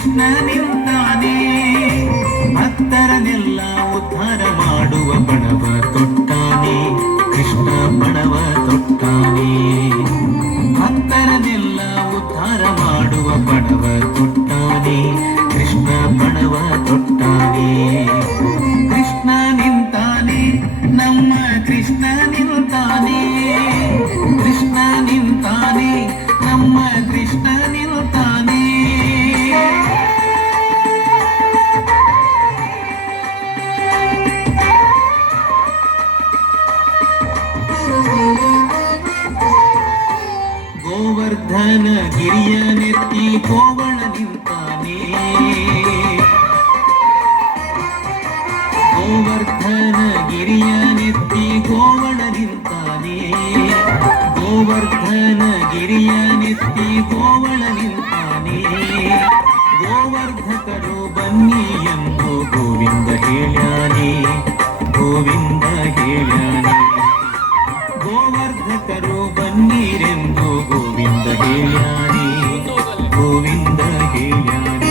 ಕೃಷ್ಣ ನಿಂತಾನೆ. ಭಕ್ತರನ್ನೆಲ್ಲ ಉದ್ಧಾರ ಮಾಡುವ ಬಣವ ತೊಟ್ಟಾನೆ, ಕೃಷ್ಣ ಬಣವ ತೊಟ್ಟಾನೆ. ಭಕ್ತರನ್ನೆಲ್ಲ ಉದ್ಧಾರ ಮಾಡುವ ಬಣವ ತೊಟ್ಟಾನೆ, ಕೃಷ್ಣ ಬಣವ ತೊಟ್ಟಾನೆ. ಕೃಷ್ಣ ನಿಂತಾನೆ, ನಮ್ಮ ಕೃಷ್ಣ ನಿಂತಾನೆ. ಕೃಷ್ಣ ನಿಂತಾನೆ, ನಮ್ಮ ಕೃಷ್ಣ ನಿಂತಾನೆ. ಗೋವರ್ಧನ ಗಿರಿಯ ನೆತ್ತಿ ಗೋವಳ ನಿಂತಾನೆ. ಗೋವರ್ಧನ ಗಿರಿಯ ನೆತ್ತಿ ಗೋವಳ ನಿಂತಾನೆ. ಗೋವರ್ಧನ ಗಿರಿಯ ನೆತ್ತಿ ಗೋವಳ ನಿಂತಾನೆ. ಗೋವರ್ಧಕರು ಬನ್ನಿ ಎಂದು ಗೋವಿಂದ ಹೇಳ್ಯಾನೆ, ಗೋವಿಂದ ಹೇಳ್ಯಾನೆ. ಗೋವರ್ಧಕರು ಬನ್ನಿರೆಂದು ಗೋವಿಂದ ಹೇಳ್ಯಾನೆ, ಗೋವಿಂದ ಹೇಳ್ಯಾನೆ.